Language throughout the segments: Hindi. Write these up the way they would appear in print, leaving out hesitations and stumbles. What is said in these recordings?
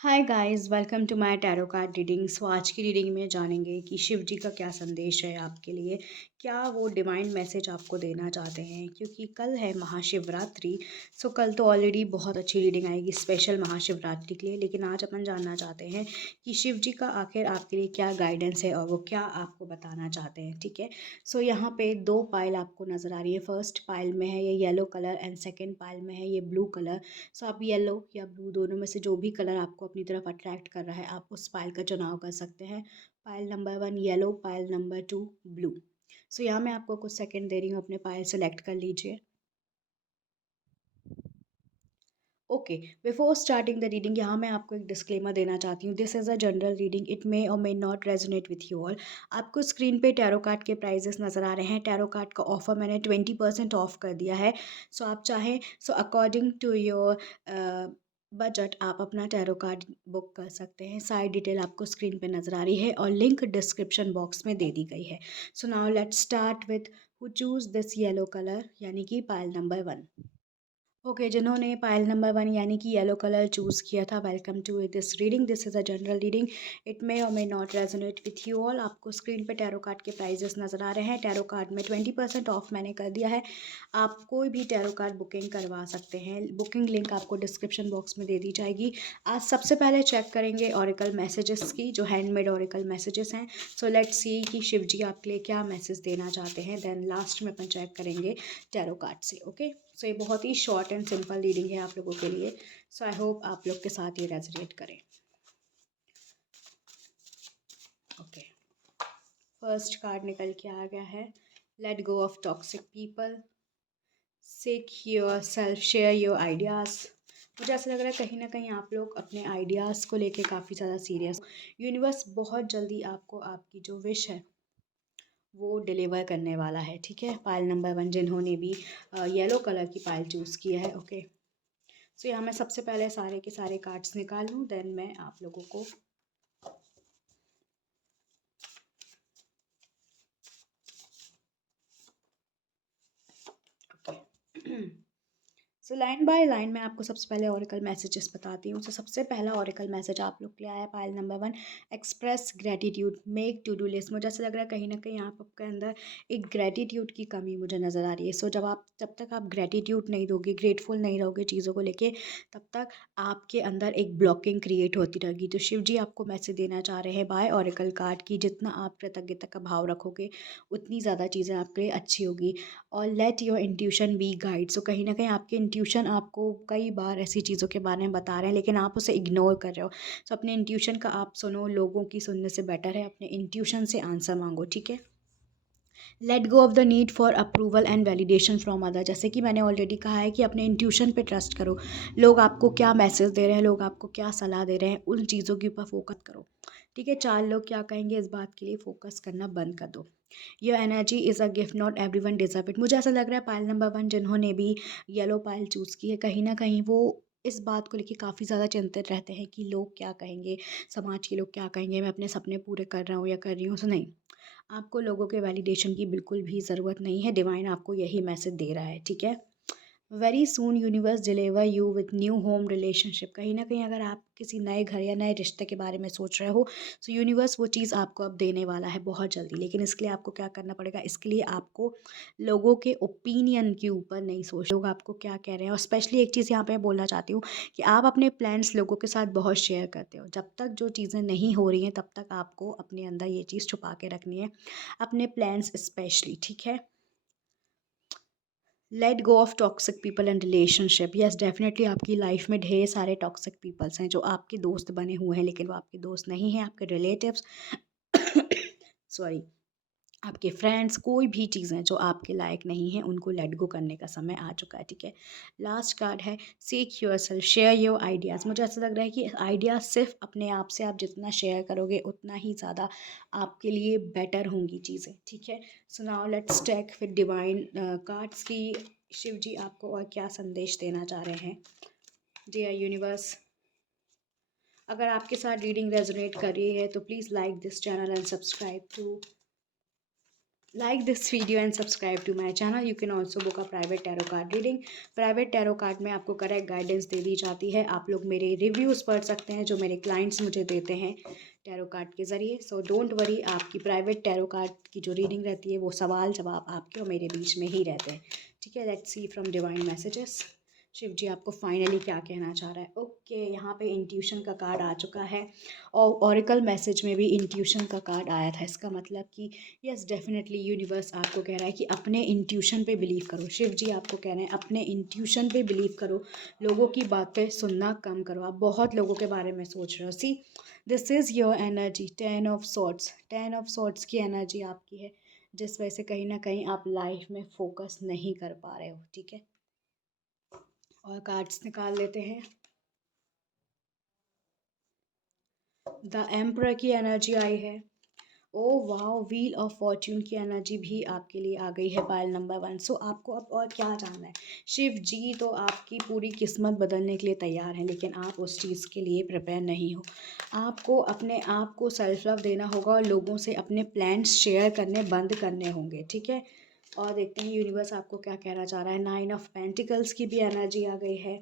Hi guys, welcome to my tarot card reading. So आज की रीडिंग में जानेंगे कि शिव जी का क्या संदेश है आपके लिए। क्या वो डिवाइन मैसेज आपको देना चाहते हैं, क्योंकि कल है महाशिवरात्रि। सो कल तो ऑलरेडी बहुत अच्छी रीडिंग आएगी स्पेशल महाशिवरात्रि के लिए, लेकिन आज अपन जानना चाहते हैं कि शिव जी का आखिर आपके लिए क्या गाइडेंस है और वो क्या आपको बताना चाहते हैं। ठीक है। सो यहाँ पे दो पाइल आपको नज़र आ रही है। फर्स्ट पाइल में है ये yellow colour and second pile में है ये ब्लू कलर। सो आप येलो या ब्लू दोनों में से जो भी कलर आपको अपनी तरफ अट्रैक्ट कर रहा है, आप उस पायल का चुनाव कर सकते हैं। Pile number 1 yellow, pile number 2 blue. So यहाँ मैं आपको कुछ सेकंड दे रही हूँ, अपने पायल सेलेक्ट कर लीजिए। Okay, before starting the reading यहाँ मैं आपको एक डिस्क्लेमर देना चाहती हूँ। This is a general reading, it may or may not resonate with you all. आपको स्क्रीन पे टैरो कार्ड के प्राइजेस नज़र आ रहे हैं। टैरो कार्ड का ऑफर मैंने 20% ऑफ कर दिया है। सो आप चाहें सो अकॉर्डिंग टू योर बजट आप अपना टैरो कार्ड बुक कर सकते हैं। सारी डिटेल आपको स्क्रीन पे नज़र आ रही है और लिंक डिस्क्रिप्शन बॉक्स में दे दी गई है। So now let's start with who choose this yellow colour, यानी कि पायल नंबर 1। ओके, जिन्होंने पायल नंबर 1 यानी कि येलो कलर चूज़ किया था, welcome to this reading. This is a general reading, it may or may not resonate with you all. आपको स्क्रीन पे टैरो कार्ड के प्राइजेस नज़र आ रहे हैं। टैरो कार्ड में 20% ऑफ मैंने कर दिया है। आप कोई भी टैरो कार्ड बुकिंग करवा सकते हैं। बुकिंग लिंक आपको डिस्क्रिप्शन बॉक्स में दे दी जाएगी। आज सबसे पहले चेक करेंगे ऑरिकल मैसेजेस की, जो हैंडमेड ऑरिकल मैसेजेस हैं। सो लेट्स सी कि शिव जी आपके लिए क्या मैसेज देना चाहते हैं। देन लास्ट में अपन चेक करेंगे टैरो कार्ड से। ओके, सो ये बहुत ही शॉर्ट एंड सिंपल रीडिंग है आप लोगों के लिए। सो आई होप आप लोग के साथ ये रेजोनेट करें। ओके, फर्स्ट कार्ड निकल के आ गया है, let go of toxic people, seek your self, share your ideas. मुझे ऐसा लग रहा है कहीं ना कहीं आप लोग अपने आइडियाज़ को लेके काफ़ी ज़्यादा सीरियस। यूनिवर्स बहुत जल्दी आपको आपकी जो विश है वो डिलीवर करने वाला है। ठीक है, पायल नंबर 1 जिन्होंने भी येलो कलर की पायल चूज़ किया है। ओके, सो यहाँ मैं सबसे पहले सारे के सारे कार्ड्स निकाल लूँ, देन मैं आप लोगों को okay so line by line मैं आपको सबसे पहले ओरेकल मैसेजेस बताती हूँ। तो सबसे पहला ओरेकल मैसेज आप लोग के लिए आया है, Payal number 1, express gratitude, make to do list. मुझे ऐसा लग रहा है कहीं ना कहीं आपके अंदर एक ग्रेटिट्यूड की कमी मुझे नज़र आ रही है। सो जब तक आप ग्रेटिट्यूड नहीं दोगे, ग्रेटफुल नहीं रहोगे चीज़ों को लेके, तब तक आपके अंदर एक ब्लॉकिंग क्रिएट होती रहेगी। तो शिव जी आपको मैसेज देना चाह रहे हैं बाय ओरेकल कार्ड की, जितना आप कृतज्ञता का भाव रखोगे उतनी ज़्यादा चीज़ें आपके लिए अच्छी होगी। और let your intuition be guide. So कहीं ना कहीं आपके इंट्यूशन आपको कई बार ऐसी चीज़ों के बारे में बता रहे हैं, लेकिन आप उसे इग्नोर कर रहे हो। सो अपने इंट्यूशन का आप सुनो, लोगों की सुनने से बेटर है अपने इंट्यूशन से आंसर मांगो। ठीक है, let go of the need for approval and validation from other. जैसे कि मैंने ऑलरेडी कहा है कि अपने इंट्यूशन पे ट्रस्ट करो। लोग आपको क्या मैसेज दे रहे हैं, लोग आपको क्या सलाह दे रहे हैं, उन चीज़ों के ऊपर फोकस करो। ठीक है, 4 लोग क्या कहेंगे इस बात के लिए फोकस करना बंद कर दो। Your energy is a gift, not every one deserve it. मुझे ऐसा लग रहा है पायल नंबर 1 जिन्होंने भी येलो पायल चूज़ की है, कहीं ना कहीं वो इस बात को लेकर काफ़ी ज़्यादा चिंतित रहते हैं कि लोग क्या कहेंगे, समाज के लोग क्या कहेंगे, मैं अपने सपने पूरे कर रहा हूँ या कर रही हूँ। सो नहीं, आपको लोगों के वैलिडेशन की बिल्कुल भी ज़रूरत नहीं है। डिवाइन आपको यही मैसेज दे रहा है। ठीक है, very soon universe deliver you with new home relationship. कहीं ना कहीं अगर आप किसी नए घर या नए रिश्ते के बारे में सोच रहे हो, तो यूनिवर्स वो चीज़ आपको अब देने वाला है बहुत जल्दी। लेकिन इसके लिए आपको क्या करना पड़ेगा, इसके लिए आपको लोगों के ओपिनियन के ऊपर नहीं सोच, लोग आपको क्या कह रहे हैं। और स्पेशली एक चीज़ यहाँ पे बोलना चाहती हूँ कि आप अपने प्लान्स लोगों के साथ बहुत शेयर करते हो। जब तक जो चीज़ें नहीं हो रही हैं, तब तक आपको अपने अंदर ये चीज़ छुपा के रखनी है, अपने प्लान्स स्पेशली। ठीक है, let go of toxic people and relationship. Yes, definitely आपकी लाइफ में ढेर सारे टॉक्सिक पीपल्स हैं जो आपके दोस्त बने हुए हैं, लेकिन वो आपके दोस्त नहीं हैं, आपके रिलेटिव्स सॉरी, आपके फ्रेंड्स, कोई भी चीज़ें जो आपके लायक नहीं हैं, उनको लेट गो करने का समय आ चुका है। ठीक है, लास्ट कार्ड है seek your self, share your ideas. मुझे ऐसा लग रहा है कि आइडियाज़ सिर्फ अपने आप से आप जितना शेयर करोगे उतना ही ज़्यादा आपके लिए बेटर होंगी चीज़ें। ठीक है, so now let's take with divine cards की शिव जी आपको और क्या संदेश देना चाह रहे हैं। डियर यूनिवर्स, अगर आपके साथ रीडिंग रेजोनेट कर रही है तो please like this channel and subscribe to Like this video and subscribe to my channel. You can also book a private tarot card reading. Private tarot card में आपको करेक्ट गाइडेंस दे दी जाती है. आप लोग मेरे रिव्यूज़ पढ़ सकते हैं जो मेरे क्लाइंट्स मुझे देते हैं टैरो कार्ड के ज़रिए. सो डोंट वरी, आपकी प्राइवेट टैरो कार्ड की जो रीडिंग रहती है वो सवाल जवाब आपके और मेरे बीच में ही रहते हैं. ठीक है, let's see from divine messages. Shiv ji आपको फाइनली क्या कहना चाह रहा है. ओके, यहाँ पे इंट्यूशन का कार्ड आ चुका है और ऑरिकल मैसेज में भी इंट्यूशन का कार्ड आया था. इसका मतलब कि यस, डेफिनेटली यूनिवर्स आपको कह रहा है कि अपने इंट्यूशन पे बिलीव करो. शिव जी आपको कह रहे हैं अपने इंट्यूशन पे बिलीव करो, लोगों की बातें सुनना कम करो. आप बहुत लोगों के बारे में सोच रहे हो. See, this is your energy. 10 of swords, 10 of swords की एनर्जी आपकी है, जिस वजह से कहीं ना कहीं आप लाइफ में फोकस नहीं कर पा रहे हो. ठीक है, और कार्ड्स निकाल लेते हैं. द एम्परर की एनर्जी आई है. Oh wow, wheel of Fortune की एनर्जी भी आपके लिए आ गई है पायल नंबर 1. सो आपको अब और क्या जानना है. शिव जी तो आपकी पूरी किस्मत बदलने के लिए तैयार हैं, लेकिन आप उस चीज़ के लिए प्रिपेयर नहीं हो. आपको अपने आप को सेल्फ लव देना होगा और लोगों से अपने प्लान्स शेयर करने बंद करने होंगे. ठीक है, और देखते हैं यूनिवर्स आपको क्या कहना चाह रहा है. 9 ऑफ पेंटिकल्स की भी एनर्जी आ गई है.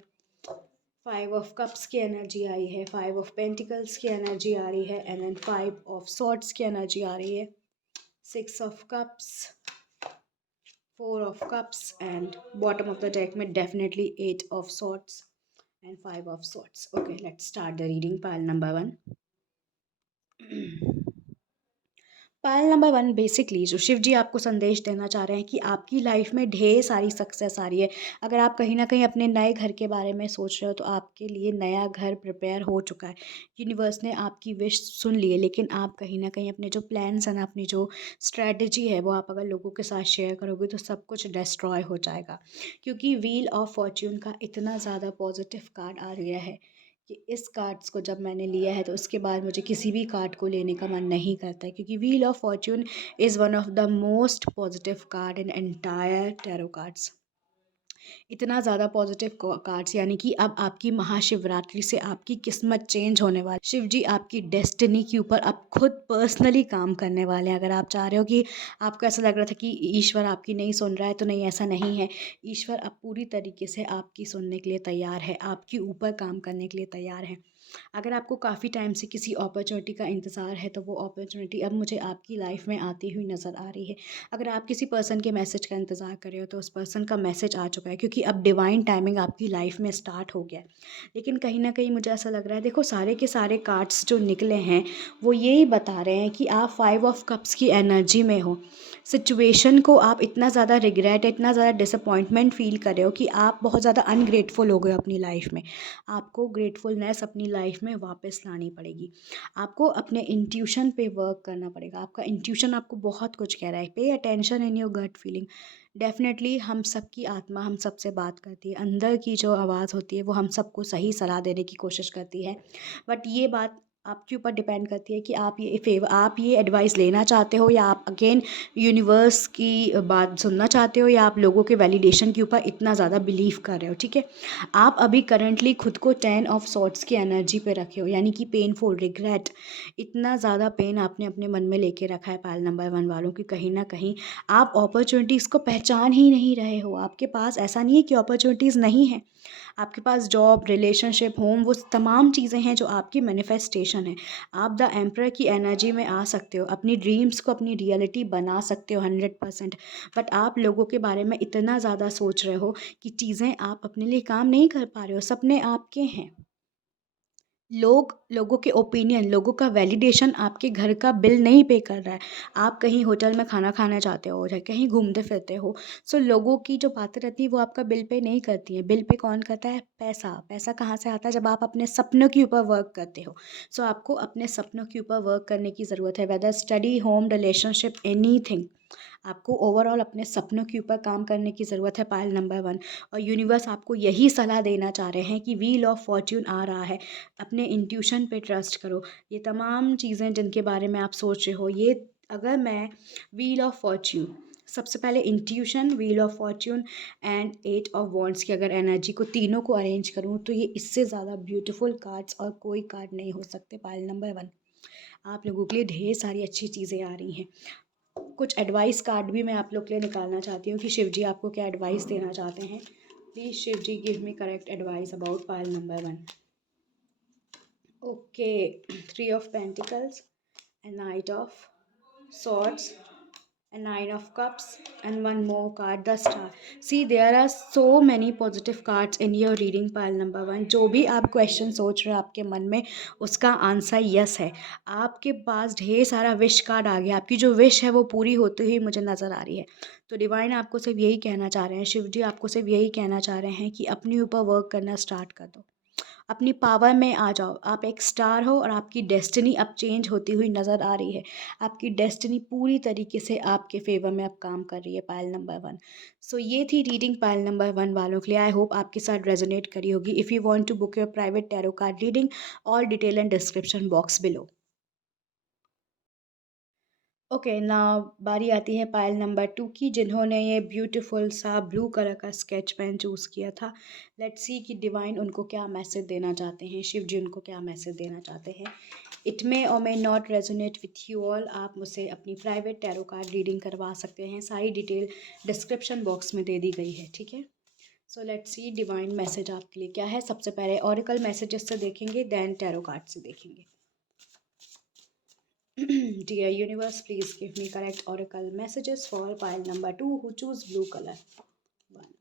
5 ऑफ कप्स की एनर्जी आई है. 5 ऑफ पेंटिकल्स की एनर्जी आ रही है. एंड देन 5 ऑफ सॉर्ड्स की एनर्जी आ रही है. 6 of cups, 4 of cups and bottom of the deck में definitely 8 of swords and 5 of swords. Okay, let's start the reading. Pile number 1. Pile number 1, basically जो शिव जी आपको संदेश देना चाह रहे हैं कि आपकी लाइफ में ढेर सारी सक्सेस आ रही है. अगर आप कहीं ना कहीं अपने नए घर के बारे में सोच रहे हो तो आपके लिए नया घर प्रिपेयर हो चुका है. यूनिवर्स ने आपकी विश सुन ली है, लेकिन आप कहीं ना कहीं अपने जो प्लान्स हैं, अपनी जो स्ट्रेटजी है, वो आप अगर लोगों के साथ शेयर करोगे तो सब कुछ डिस्ट्रॉय हो जाएगा. क्योंकि व्हील ऑफ फॉर्च्यून का इतना ज़्यादा पॉजिटिव कार्ड आ गया है कि इस कार्ड्स को जब मैंने लिया है तो उसके बाद मुझे किसी भी कार्ड को लेने का मन नहीं करता है. क्योंकि wheel of Fortune is one of the most positive card in entire tarot cards. इतना ज़्यादा पॉजिटिव कार्ड्स, यानी कि अब आपकी महाशिवरात्रि से आपकी किस्मत चेंज होने वाली. शिव जी आपकी डेस्टिनी के ऊपर अब खुद पर्सनली काम करने वाले हैं. अगर आप चाह रहे हो कि आपको ऐसा लग रहा था कि ईश्वर आपकी नहीं सुन रहा है, तो नहीं, ऐसा नहीं है. ईश्वर अब पूरी तरीके से आपकी सुनने के लिए तैयार है, आपके ऊपर काम करने के लिए तैयार है. अगर आपको काफ़ी टाइम से किसी अपॉर्चुनिटी का इंतज़ार है तो वो अपॉर्चुनिटी अब मुझे आपकी लाइफ में आती हुई नज़र आ रही है. अगर आप किसी पर्सन के मैसेज का इंतज़ार कर रहे हो तो उस पर्सन का मैसेज आ चुका है, क्योंकि अब डिवाइन टाइमिंग आपकी लाइफ में स्टार्ट हो गया है. लेकिन कहीं ना कहीं मुझे ऐसा लग रहा है, देखो सारे के सारे कार्ड्स जो निकले हैं वो यही बता रहे हैं कि आप 5 ऑफ कप्स की एनर्जी में हो. सिचुएशन को आप इतना ज़्यादा रिग्रेट, इतना ज़्यादा डिसअपॉइंटमेंट फील कर रहे हो कि आप बहुत ज़्यादा अनग्रेटफुल हो गए हो अपनी लाइफ में. आपको ग्रेटफुलनेस अपनी लाइफ में वापस लानी पड़ेगी. आपको अपने इंट्यूशन पे वर्क करना पड़ेगा. आपका इंट्यूशन आपको बहुत कुछ कह रहा है. Pay attention in your gut feeling. Definitely हम सबकी आत्मा हम सबसे बात करती है. अंदर की जो आवाज़ होती है वो हम सबको सही सलाह देने की कोशिश करती है. बट ये बात आपके ऊपर डिपेंड करती है कि आप ये एडवाइस लेना चाहते हो, या आप अगेन यूनिवर्स की बात सुनना चाहते हो, या आप लोगों के वैलिडेशन के ऊपर इतना ज़्यादा बिलीव कर रहे हो. ठीक है, आप अभी करंटली खुद को 10 ऑफ सॉर्ड्स की एनर्जी पे रखे हो, यानी कि पेनफुल, रिग्रेट, इतना ज़्यादा पेन आपने अपने मन में लेके रखा है पायल नंबर 1 वालों की. कहीं ना कहीं आप अपॉर्चुनिटीज़ को पहचान ही नहीं रहे हो. आपके पास ऐसा नहीं है कि अपॉर्चुनिटीज़ नहीं है. आपके पास जॉब, रिलेशनशिप, होम, वो तमाम चीज़ें हैं जो आपकी मैनिफेस्टेशन है. आप द एम्परर की एनर्जी में आ सकते हो, अपनी ड्रीम्स को अपनी रियलिटी बना सकते हो 100%. बट आप लोगों के बारे में इतना ज़्यादा सोच रहे हो कि चीज़ें आप अपने लिए काम नहीं कर पा रहे हो. सपने आपके हैं. लोगों के ओपिनियन, लोगों का वैलिडेशन आपके घर का बिल नहीं पे कर रहा है. आप कहीं होटल में खाना खाना चाहते हो या कहीं घूमते फिरते हो, सो लोगों की जो बातें रहती हैं वो आपका बिल पे नहीं करती हैं. बिल पे कौन करता है? पैसा. पैसा कहाँ से आता है? जब आप अपने सपनों के ऊपर वर्क करते हो. सो आपको अपने सपनों के ऊपर वर्क करने की ज़रूरत है. Whether study, home, relationship, anything, आपको ओवरऑल अपने सपनों के ऊपर काम करने की ज़रूरत है पायल नंबर 1. और यूनिवर्स आपको यही सलाह देना चाह रहे हैं कि व्हील ऑफ फॉर्च्यून आ रहा है, अपने इंट्यूशन पे ट्रस्ट करो. ये तमाम चीज़ें जिनके बारे में आप सोच रहे हो, ये अगर मैं व्हील ऑफ फॉर्च्यून, सबसे पहले intuition, wheel of Fortune and 8 of wands की अगर एनर्जी को तीनों को अरेंज करूँ तो ये इससे ज़्यादा ब्यूटीफुल कार्ड्स और कोई कार्ड नहीं हो सकते पायल नंबर 1. आप लोगों के लिए ढेर सारी अच्छी चीज़ें आ रही हैं. कुछ एडवाइस कार्ड भी मैं आप लोग के लिए निकालना चाहती हूँ कि शिव जी आपको क्या एडवाइस देना चाहते हैं। Please Shiv ji give me correct advice about Payal number 1। Okay, 3 of pentacles, a knight of swords, a nine of cups, and one more card, the star. See, there are so many positive cards in your reading pile number 1। जो भी आप क्वेश्चन सोच रहे हो आपके मन में, उसका आंसर यस है। आपके पास ढेर सारा विश कार्ड आ गया, आपकी जो विश है वो पूरी होती हुई मुझे नज़र आ रही है। तो डिवाइन आपको सिर्फ यही कहना चाह रहे हैं, शिव जी आपको सिर्फ यही कहना चाह रहे हैं कि अपने ऊपर वर्क करना स्टार्ट कर दो, अपनी पावर में आ जाओ। आप एक स्टार हो और आपकी डेस्टिनी अब चेंज होती हुई नज़र आ रही है। आपकी डेस्टिनी पूरी तरीके से आपके फेवर में अब काम कर रही है पायल नंबर 1। सो ये थी रीडिंग पायल नंबर 1 वालों के लिए। आई होप आपके साथ रेजोनेट करी होगी। If you want to book your private tarot card reading, all detail and description box below. Okay, ना बारी आती है पायल नंबर 2 की, जिन्होंने ये ब्यूटीफुल सा ब्लू कलर का स्केच पेन चूज़ किया था। लेट्स सी कि डिवाइन उनको क्या मैसेज देना चाहते हैं, शिव जी उनको क्या मैसेज देना चाहते हैं। It may or may not resonate with you all. आप मुझसे अपनी प्राइवेट टैरो कार्ड रीडिंग करवा सकते हैं। सारी डिटेल डिस्क्रिप्शन बॉक्स में दे दी गई है, ठीक है। So let's see divine message आपके लिए क्या है। सबसे पहले ऑरिकल मैसेजेस से देखेंगे, देन टैरो कार्ड से देखेंगे। Dear universe, please give me correct oracle messages for pile number 2 who choose blue color. 1,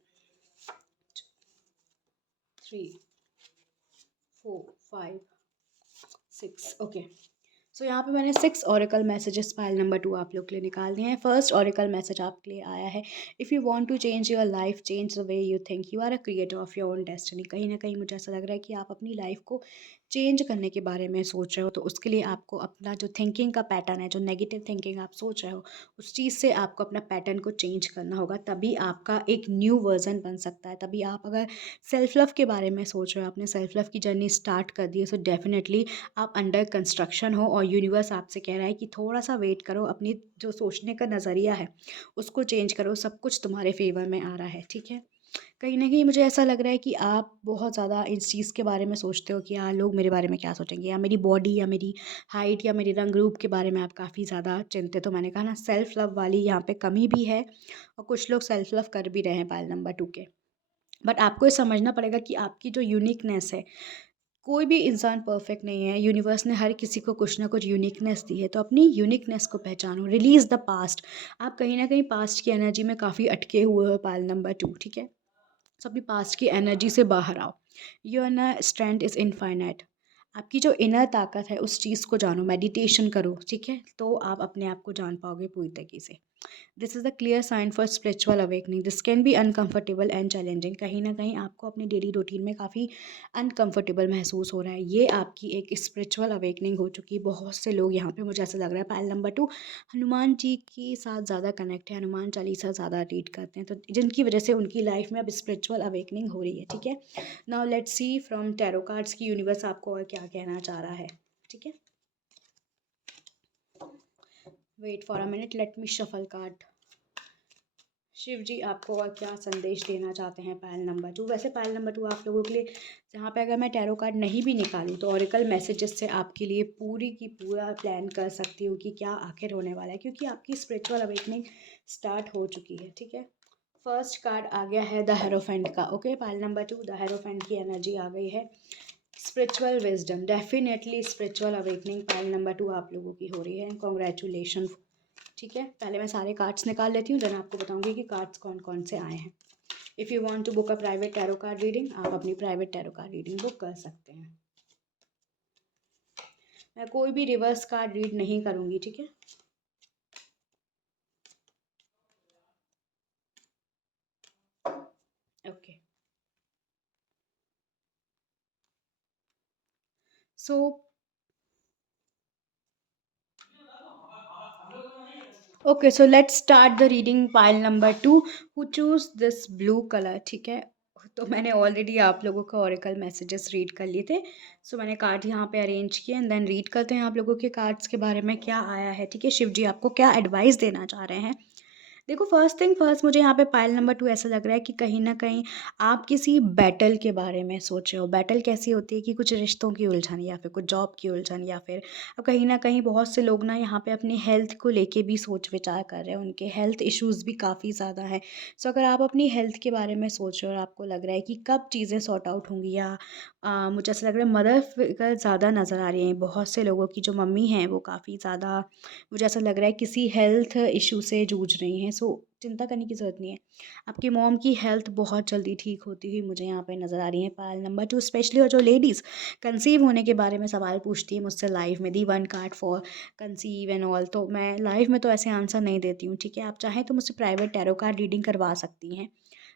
2, 3, 4, 5, 6. Okay. सो यहाँ पे मैंने 6 ऑरिकल मैसेजेस पाइल नंबर 2 आप लोग के लिए निकाल दिए हैं। फर्स्ट ऑरिकल मैसेज आपके लिए आया है, if you want to change your life, change the way you think, you are a creator of your own destiny. कहीं ना कहीं मुझे ऐसा लग रहा है कि आप अपनी लाइफ को चेंज करने के बारे में सोच रहे हो, तो उसके लिए आपको अपना जो थिंकिंग का पैटर्न है, जो नेगेटिव थिंकिंग आप सोच रहे हो, उस चीज़ से आपको अपना पैटर्न को चेंज करना होगा। तभी आपका एक न्यू वर्जन बन सकता है। तभी आप अगर सेल्फ लव के बारे में सोच रहे हो, आपने सेल्फ लव की जर्नी स्टार्ट कर दी है, सो डेफिनेटली आप अंडर कंस्ट्रक्शन हो और यूनिवर्स आपसे कह रहा है कि थोड़ा सा वेट करो, अपनी जो सोचने का नज़रिया है उसको चेंज करो, सब कुछ तुम्हारे फेवर में आ रहा है, ठीक है। कहीं ना कहीं मुझे ऐसा लग रहा है कि आप बहुत ज़्यादा इस चीज़ के बारे में सोचते हो कि यार लोग मेरे बारे में क्या सोचेंगे, या मेरी बॉडी या मेरी हाइट या मेरे रंग रूप के बारे में आप काफ़ी ज़्यादा चिंतित हो। मैंने कहा ना, सेल्फ लव वाली यहाँ पे कमी भी है और कुछ लोग सेल्फ लव कर भी रहे हैं पायल नंबर 2 के। बट आपको ये समझना पड़ेगा कि आपकी जो यूनिकनेस है, कोई भी इंसान परफेक्ट नहीं है। यूनिवर्स ने हर किसी को कुछ ना कुछ यूनिकनेस दी है, तो अपनी यूनिकनेस को पहचानो। Release the past. आप कहीं ना कहीं पास्ट की एनर्जी में काफ़ी अटके हुए हो पायल नंबर 2, ठीक है। सो अपनी पास्ट की एनर्जी से बाहर आओ। Your inner strength is infinite. आपकी जो इनर ताकत है उस चीज़ को जानो, मेडिटेशन करो, ठीक है, तो आप अपने आप को जान पाओगे पूरी तरीके से। This is the clear sign for spiritual awakening. This can be uncomfortable and challenging. कहीं ना कहीं आपको अपनी डेली रूटीन में काफ़ी अनकंफर्टेबल महसूस हो रहा है। ये आपकी एक स्पिरिचुअल अवेकनिंग हो चुकी है। बहुत से लोग यहाँ पे, मुझे ऐसा लग रहा है पायल नंबर 2 हनुमान जी के साथ ज़्यादा कनेक्ट है, हनुमान चालीसा ज़्यादा रीड करते हैं, तो जिनकी वजह से उनकी लाइफ में अब स्पिरिचुअल अवेकनिंग हो रही है, ठीक है। Now let's see from tarot cards की यूनिवर्स आपको और क्या कहना चाह रहा है, ठीक है। Wait for a minute, let me shuffle card. Shiv ji आपको और क्या संदेश देना चाहते हैं पायल नंबर 2। वैसे पायल नंबर 2 आप लोगों के लिए, जहाँ पे अगर मैं टैरो कार्ड नहीं भी निकालूँ तो ऑरिकल मैसेजेस से आपके लिए पूरी की पूरा प्लान कर सकती हूँ कि क्या आखिर होने वाला है, क्योंकि आपकी स्पिरिचुअल अवेकनिंग स्टार्ट हो चुकी है, ठीक है। फर्स्ट कार्ड आ गया है द हेरोफेंट का। Okay, Payal number 2 the hierophant की एनर्जी आ गई है। Spiritual wisdom, definitely spiritual awakening पायल नंबर 2 आप लोगों की हो रही है। कॉन्ग्रेचुलेशन, ठीक है। पहले मैं सारे कार्ड्स निकाल लेती हूँ, देन आपको बताऊंगी कि कार्ड्स कौन कौन से आए हैं। If you want to book a private tarot card reading, आप अपनी private tarot card reading book कर सकते हैं। मैं कोई भी रिवर्स कार्ड रीड नहीं करूँगी, ठीक है। Okay, so okay, so let's start the reading pile number 2 who choose this blue colour, ठीक है। तो मैंने ऑलरेडी आप लोगों का ऑरिकल मैसेजेस रीड कर लिए थे। सो मैंने कार्ड यहाँ पे अरेंज किए एंड देन रीड करते हैं आप लोगों के कार्ड्स के बारे में क्या आया है, ठीक है। शिव जी आपको क्या एडवाइस देना चाह रहे हैं। देखो, फर्स्ट थिंग फर्स्ट, मुझे यहाँ पे पाइल नंबर 2 ऐसा लग रहा है कि कहीं न कहीं आप किसी बैटल के बारे में सोच रहे हो। बैटल कैसी होती है कि कुछ रिश्तों की उलझन या फिर कुछ जॉब की उलझन, या फिर अब कहीं न कहीं बहुत से लोग ना यहाँ पे अपनी हेल्थ को लेके भी सोच-विचार कर रहे हैं। उनके हेल्थ इश्यूज़ भी काफ़ी ज़्यादा हैं। सो अगर आप अपनी हेल्थ के बारे में सोच रहे हो और आपको लग रहा है कि कब चीज़ें सॉर्ट आउट होंगी, या मुझे ऐसा लग रहा है मदर फिगर ज़्यादा नज़र आ रही हैं। बहुत से लोगों की जो मम्मी हैं वो काफ़ी ज़्यादा, मुझे ऐसा लग रहा है, किसी हेल्थ इश्यू से जूझ रही हैं। सो चिंता करने की ज़रूरत नहीं है। आपकी मॉम की हेल्थ बहुत जल्दी ठीक होती हुई मुझे यहाँ पे नज़र आ रही है। पायल नंबर 2 स्पेशली, और जो लेडीज़ कंसीव होने के बारे में सवाल पूछती है मुझसे लाइव में, the one card for conceive and all, तो मैं लाइव में तो ऐसे आंसर नहीं देती हूँ, ठीक है? आप चाहें तो मुझसे प्राइवेट टैरो कार्ड रीडिंग करवा सकती हैं।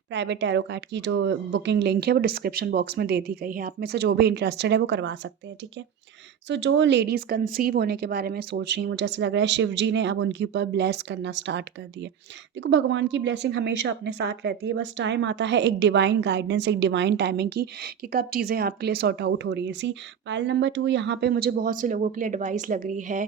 प्राइवेट टैरो कार्ड की जो बुकिंग लिंक है वो डिस्क्रिप्शन बॉक्स में दे दी गई है। आप में से जो भी इंटरेस्टेड है वो करवा सकते हैं, ठीक है? सो जो लेडीज़ कंसीव होने के बारे में सोच रही हैं, मुझे ऐसा लग रहा है शिव जी ने अब उनके ऊपर ब्लेस करना स्टार्ट कर दिए। देखो, भगवान की ब्लेसिंग हमेशा अपने साथ रहती है, बस टाइम आता है एक डिवाइन गाइडेंस, एक डिवाइन टाइमिंग की, कि कब चीज़ें आपके लिए सॉर्ट आउट हो रही है। सी पायल नंबर 2 यहाँ पे मुझे बहुत से लोगों के लिए एडवाइस लग रही है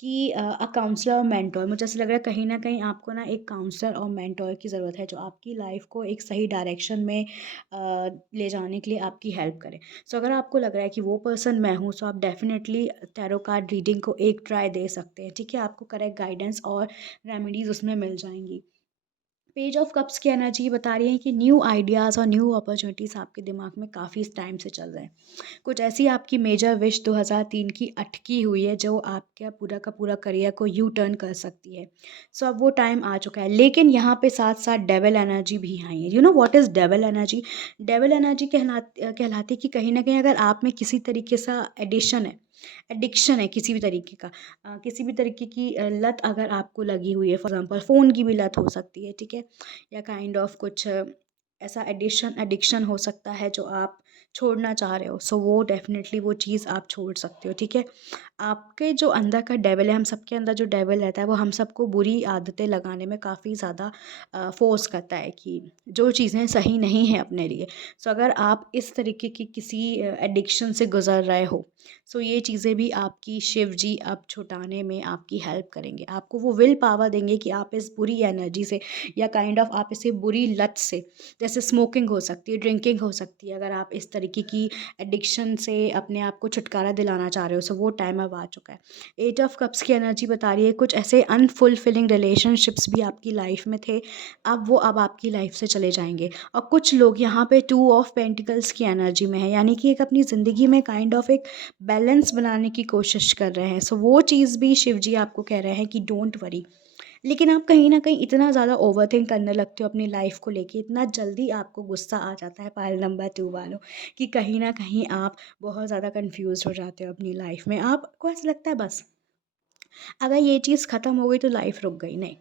कि काउंसलर और मेंटोर, मुझे ऐसा लग रहा है कहीं न कहीं आपको ना एक काउंसलर और मेंटोर की ज़रूरत है, जो आपकी लाइफ़ को एक सही डायरेक्शन में ले जाने के लिए आपकी हेल्प करे। सो अगर आपको लग रहा है कि वो पर्सन मैं हूँ, सो आप डेफ़िनेटली टैरो कार्ड रीडिंग को एक ट्राई दे सकते हैं, ठीक है? आपको करेक्ट गाइडेंस और रेमेडीज़ उसमें मिल जाएँगी। पेज ऑफ कप्स की एनर्जी बता रही है कि न्यू आइडियाज़ और न्यू अपॉर्च्युनिटीज़ आपके दिमाग में काफ़ी टाइम से चल रहे हैं। कुछ ऐसी आपकी मेजर विश 2003 की अटकी हुई है, जो आपका पूरा का पूरा करियर को यू टर्न कर सकती है। सो अब वो टाइम आ चुका है, लेकिन यहाँ पे साथ-साथ डेविल एनर्जी भी आई है। You know what is devil energy? Devil energy कहलाती है कि कहीं न कहीं अगर आप में किसी तरीके सा एडिक्शन है किसी भी तरीके का, किसी भी तरीके की लत अगर आपको लगी हुई है, फॉर एग्ज़ाम्पल फ़ोन की भी लत हो सकती है, ठीक है? या काइंड ऑफ कुछ ऐसा एडिक्शन हो सकता है जो आप छोड़ना चाह रहे हो, सो वो डेफ़िनेटली वो चीज़ आप छोड़ सकते हो, ठीक है? आपके जो अंदर का डेविल है, हम सबके अंदर जो डेविल रहता है, वो हम सबको बुरी आदतें लगाने में काफ़ी ज़्यादा फ़ोर्स करता है कि जो चीज़ें सही नहीं हैं अपने लिए। सो अगर आप इस तरीके की किसी एडिक्शन से गुज़र रहे हो, सो ये चीज़ें भी आपकी शिव जी अब छुटाने में आपकी हेल्प करेंगे। आपको वो विल पावर देंगे कि आप इस बुरी एनर्जी से, या काइंड ऑफ आप इसे बुरी लत से, जैसे स्मोकिंग हो सकती है, ड्रिंकिंग हो सकती है, अगर आप इस तरीके की एडिक्शन से अपने आप को छुटकारा दिलाना चाह रहे हो, सो वो टाइम अब आ चुका है। एट ऑफ कप्स की एनर्जी बता रही है कुछ ऐसे अनफुलफिलिंग रिलेशनशिप्स भी आपकी लाइफ में थे, अब आपकी लाइफ से चले जाएँगे। और कुछ लोग यहाँ पे 2 ऑफ पेंटिकल्स की एनर्जी में हैं, यानी कि एक अपनी ज़िंदगी में काइंड ऑफ एक बैलेंस बनाने की कोशिश कर रहे हैं। सो वो चीज़ भी शिव जी आपको कह रहे हैं कि डोंट वरी। लेकिन आप कहीं न कहीं इतना ज़्यादा ओवरथिंक करने लगते हो अपनी लाइफ़ को लेके, इतना जल्दी आपको गुस्सा आ जाता है पाइल नंबर 2 वालों, कि कहीं न कहीं आप बहुत ज़्यादा कन्फ्यूज़्ड हो जाते हो अपनी लाइफ़ में। आपको ऐसा लगता है बस, अगर ये चीज़ ख़त्म हो गई तो लाइफ़ रुक गई, नहीं।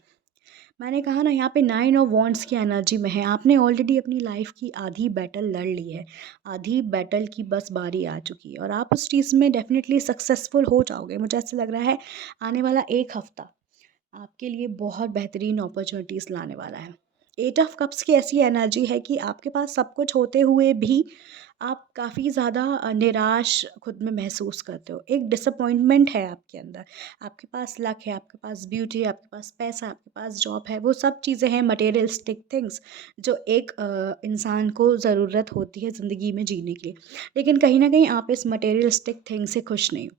मैंने कहा ना, यहाँ पे 9 ऑफ वांड्स की एनर्जी में है। आपने ऑलरेडी अपनी लाइफ़ की आधी बैटल लड़ ली है। आधी बैटल की बस बारी आ चुकी है, और आप उस चीज़ में डेफ़िनिटली सक्सेसफुल हो जाओगे। मुझे ऐसा लग रहा है आने वाला 1 हफ़्ता आपके लिए बहुत बेहतरीन अपॉर्च्युनिटीज़ लाने वाला है। एट ऑफ कप्स की ऐसी एनर्जी है कि आपके पास सब कुछ होते हुए भी आप काफ़ी ज़्यादा निराश खुद में महसूस करते हो। एक डिसअपॉइंटमेंट है आपके अंदर। आपके पास लक है, आपके पास ब्यूटी है, आपके पास पैसा, आपके पास जॉब है, वो सब चीज़ें हैं मटेरियलिस्टिक थिंग्स, जो एक इंसान को ज़रूरत होती है ज़िंदगी में जीने के लिए। लेकिन कहीं न कहीं आप इस मटेरियलिस्टिक थिंग से खुश नहीं हो।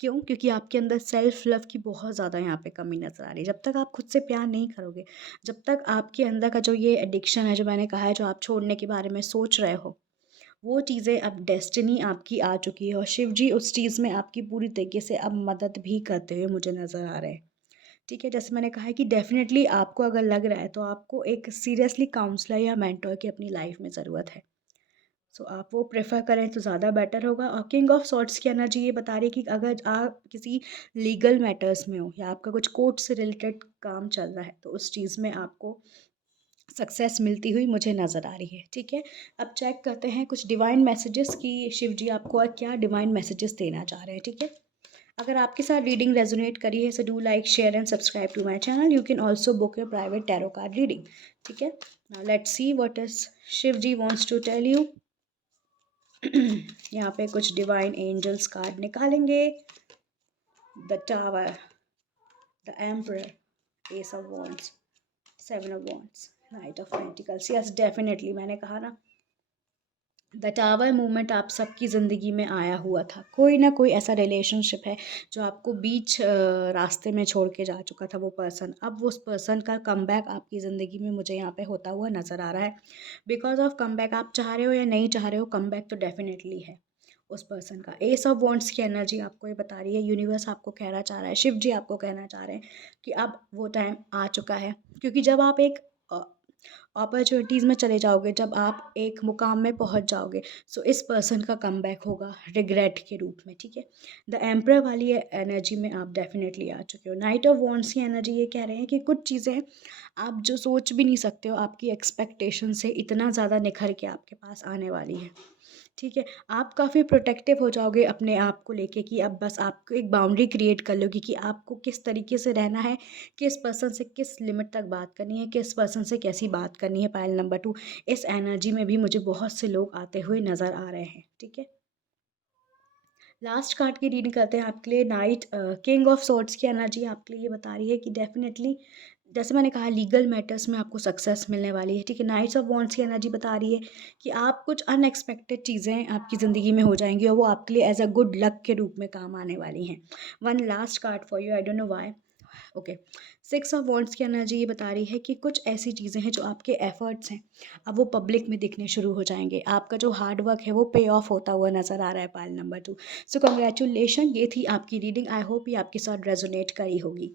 क्यों? क्योंकि आपके अंदर सेल्फ लव की बहुत ज़्यादा यहाँ पे कमी नज़र आ रही है। जब तक आप खुद से प्यार नहीं करोगे, जब तक आपके अंदर का जो ये एडिक्शन है, जो मैंने कहा है, जो आप छोड़ने के बारे में सोच रहे हो, वो चीज़ें अब डेस्टिनी आपकी आ चुकी है, और शिव जी उस चीज़ में आपकी पूरी तरीके से अब मदद भी करते हुए मुझे नज़र आ रहे हैं। ठीक है? जैसे मैंने कहा है कि डेफ़िनेटली आपको अगर लग रहा है, तो आपको एक सीरियसली काउंसलर या मेंटर की अपनी लाइफ़ में ज़रूरत है। सो आप वो प्रेफ़र करें तो ज़्यादा बेटर होगा। और किंग ऑफ सॉर्ड्स की एनर्जी ये बता रही है कि अगर आप किसी लीगल मैटर्स में हो, या आपका कुछ कोर्ट से रिलेटेड काम चल रहा है, तो उस चीज़ में आपको सक्सेस मिलती हुई मुझे नज़र आ रही है, ठीक है? अब चेक करते हैं कुछ डिवाइन मैसेजेस कि शिव जी आपको और क्या डिवाइन मैसेजेस देना चाह रहे हैं, ठीक है? अगर आपके साथ रीडिंग रेजोनेट करी है, so do like, share and subscribe to my channel. You can also book your private tarot card reading, ठीक है? Now let's see what is Shiv ji wants to tell you. यहाँ पे कुछ डिवाइन एंजल्स कार्ड निकालेंगे। The tower, the emperor, ace of wands, seven of wands, knight of pentacles, yes definitely मैंने कहा ना, द टावर मूवमेंट आप सबकी ज़िंदगी में आया हुआ था। कोई ना कोई ऐसा रिलेशनशिप है जो आपको बीच रास्ते में छोड़ के जा चुका था वो पर्सन। अब उस पर्सन का कमबैक आपकी ज़िंदगी में मुझे यहाँ पे होता हुआ नज़र आ रहा है। बिकॉज ऑफ कमबैक, आप चाह रहे हो या नहीं चाह रहे हो, कमबैक तो डेफिनेटली है उस पर्सन का। एस ऑफ वॉन्ड्स की एनर्जी आपको ये बता रही है, यूनिवर्स आपको कहना चाह रहा है, शिव जी आपको कहना चाह रहे हैं कि अब वो टाइम आ चुका है। क्योंकि जब आप एक अपॉर्चुनिटीज़ में चले जाओगे, जब आप एक मुकाम में पहुंच जाओगे, सो इस पर्सन का कमबैक होगा रिग्रेट के रूप में, ठीक है। द एम्परर वाली एनर्जी में आप डेफिनेटली आ चुके हो। नाइट ऑफ वॉन्ड्स की एनर्जी ये कह रहे हैं कि कुछ चीज़ें आप जो सोच भी नहीं सकते हो, आपकी एक्सपेक्टेशन से इतना ज़्यादा निखर के आपके पास आने वाली है, ठीक है। आप काफ़ी प्रोटेक्टिव हो जाओगे अपने आप को लेके कि अब बस आपको एक बाउंड्री क्रिएट कर लोगी कि आपको किस तरीके से रहना है, किस पर्सन से किस लिमिट तक बात करनी है, किस पर्सन से कैसी बात करनी है। पायल नंबर 2, इस एनर्जी में भी मुझे बहुत से लोग आते हुए नज़र आ रहे हैं, ठीक है। लास्ट कार्ड की रीडिंग करते हैं आपके लिए। नाइट किंग ऑफ सॉर्ड्स की एनर्जी आपके लिए ये बता रही है कि डेफिनेटली, जैसे मैंने कहा, लीगल मैटर्स में आपको सक्सेस मिलने वाली है, ठीक है। नाइट्स ऑफ वॉन्ड्स की एनर्जी बता रही है कि आप कुछ अनएक्सपेक्टेड चीज़ें आपकी ज़िंदगी में हो जाएंगी और वो आपके लिए एज अ गुड लक के रूप में काम आने वाली हैं। One last card for you, I don't know why. Okay, six of wands की एनर्जी ये बता रही है कि कुछ ऐसी चीज़ें हैं जो आपके एफर्ट्स हैं, अब वो पब्लिक में दिखने शुरू हो जाएंगे। आपका जो हार्ड वर्क है वो पे ऑफ होता हुआ नज़र आ रहा है। पायल नंबर 2, सो कंग्रेचुलेशन, ये थी आपकी रीडिंग। आई होप ये आपके साथ रेजोनेट करी होगी।